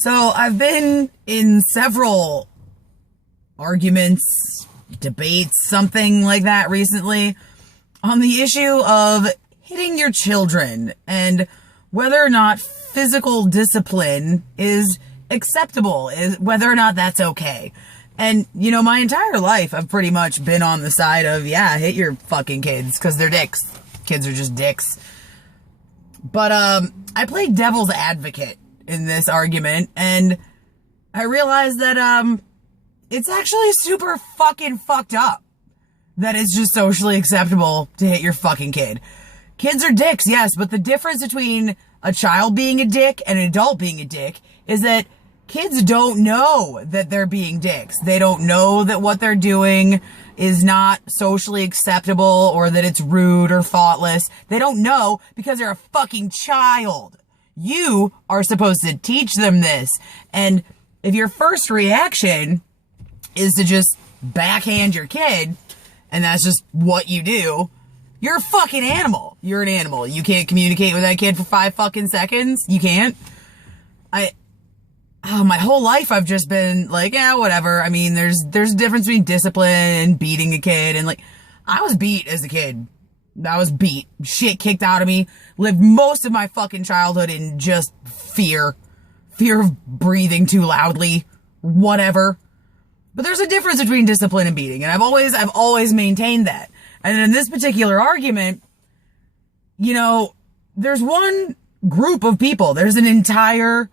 So I've been in several arguments, debates, something like that recently on the issue of hitting your children and whether or not physical discipline is acceptable, whether or not that's okay. And, you know, my entire life I've pretty much been on the side of, yeah, hit your fucking kids because they're dicks. Kids are just dicks. But I played devil's advocate in this argument, and I realized that it's actually super fucking fucked up that it's just socially acceptable to hit your fucking kid. Kids are dicks, yes, but the difference between a child being a dick and an adult being a dick is that kids don't know that they're being dicks. They don't know that what they're doing is not socially acceptable or that it's rude or thoughtless. They don't know because they're a fucking child. You are supposed to teach them this. And if your first reaction is to just backhand your kid, and that's just what you do, you're a fucking animal. You're an animal. You can't communicate with that kid for 5 fucking seconds. You can't. My whole life I've just been like, yeah, whatever. I mean, there's a difference between discipline and beating a kid. And like, I was beat as a kid. I was beat. Shit kicked out of me. Lived most of my fucking childhood in just fear. Fear of breathing too loudly. Whatever. But there's a difference between discipline and beating. And I've always maintained that. And in this particular argument, you know, there's one group of people. There's an entire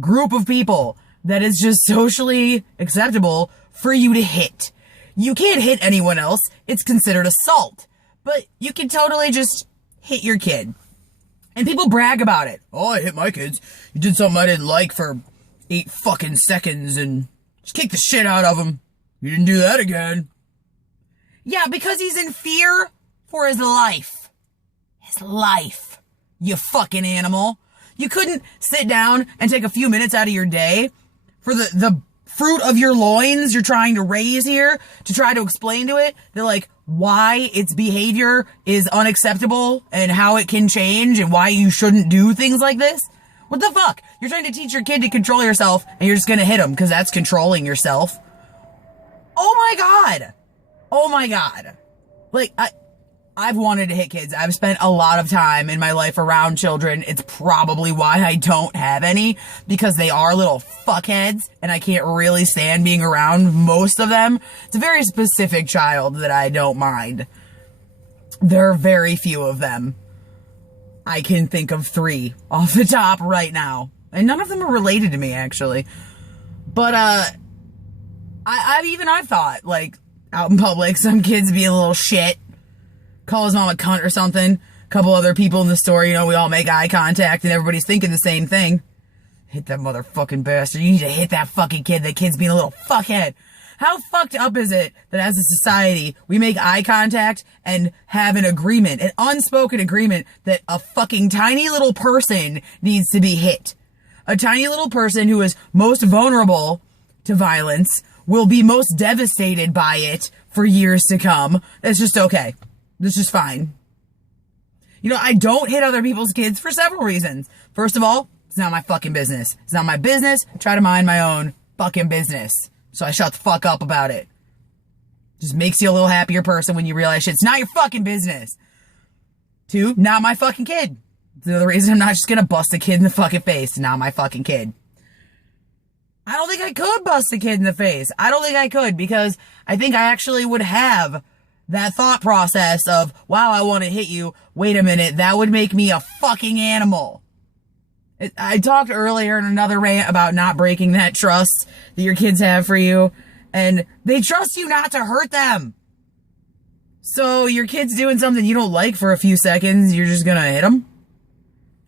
group of people that is just socially acceptable for you to hit. You can't hit anyone else. It's considered assault. But you can totally just hit your kid. And people brag about it. Oh, I hit my kids. You did something I didn't like for 8 fucking seconds and just kicked the shit out of him. You didn't do that again. Yeah, because he's in fear for his life. His life. You fucking animal. You couldn't sit down and take a few minutes out of your day for the fruit of your loins you're trying to raise here to try to explain to it that, like, why its behavior is unacceptable and how it can change and why you shouldn't do things like this? What the fuck? You're trying to teach your kid to control yourself and you're just gonna hit him because that's controlling yourself. Oh my god. Oh my god. Like, I've wanted to hit kids. I've spent a lot of time in my life around children. It's probably why I don't have any, because they are little fuckheads and I can't really stand being around most of them. It's a very specific child that I don't mind. There are very few of them. I can think of 3 off the top right now. And none of them are related to me, actually. But, I've thought, like, out in public, some kids be a little shit. Call his mom a cunt or something. A couple other people in the store, you know, we all make eye contact and everybody's thinking the same thing. Hit that motherfucking bastard. You need to hit that fucking kid. That kid's being a little fuckhead. How fucked up is it that as a society, we make eye contact and have an agreement, an unspoken agreement that a fucking tiny little person needs to be hit? A tiny little person who is most vulnerable to violence will be most devastated by it for years to come. It's just okay. It's just fine. You know, I don't hit other people's kids for several reasons. First of all, it's not my fucking business. It's not my business. I try to mind my own fucking business. So I shut the fuck up about it. Just makes you a little happier person when you realize shit's not your fucking business. 2, not my fucking kid. It's another reason I'm not just gonna bust a kid in the fucking face. Not my fucking kid. I don't think I could bust a kid in the face. I don't think I could, because I think I actually would have that thought process of, wow, I want to hit you. Wait a minute, that would make me a fucking animal. I talked earlier in another rant about not breaking that trust that your kids have for you, and they trust you not to hurt them. So your kid's doing something you don't like for a few seconds, you're just gonna hit them?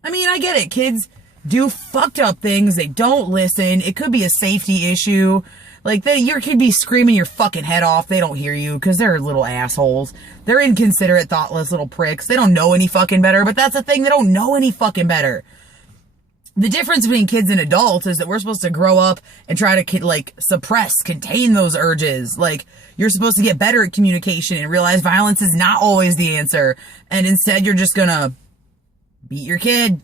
I mean, I get it. Kids do fucked up things. They don't listen. It could be a safety issue. Like, your kid be screaming your fucking head off. They don't hear you because they're little assholes. They're inconsiderate, thoughtless little pricks. They don't know any fucking better, but that's the thing. They don't know any fucking better. The difference between kids and adults is that we're supposed to grow up and try to, like, suppress, contain those urges. Like, you're supposed to get better at communication and realize violence is not always the answer. And instead, you're just gonna beat your kid,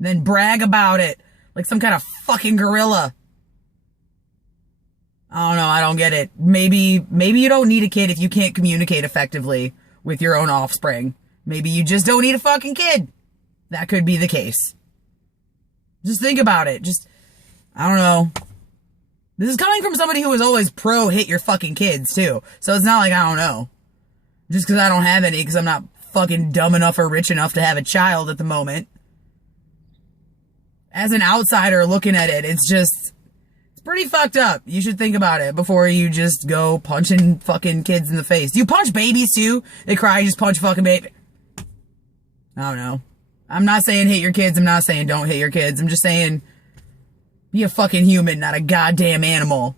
then brag about it Like some kind of fucking gorilla. I don't know. I don't get it. Maybe you don't need a kid if you can't communicate effectively with your own offspring. Maybe you just don't need a fucking kid. That could be the case. Just think about it. I don't know. This is coming from somebody who was always pro hit your fucking kids, too. So it's not like I don't know. Just because I don't have any, because I'm not fucking dumb enough or rich enough to have a child at the moment. As an outsider looking at it, it's pretty fucked up. You should think about it before you just go punching fucking kids in the face. Do you punch babies, too? They cry, you just punch fucking baby. I don't know. I'm not saying hit your kids. I'm not saying don't hit your kids. I'm just saying be a fucking human, not a goddamn animal.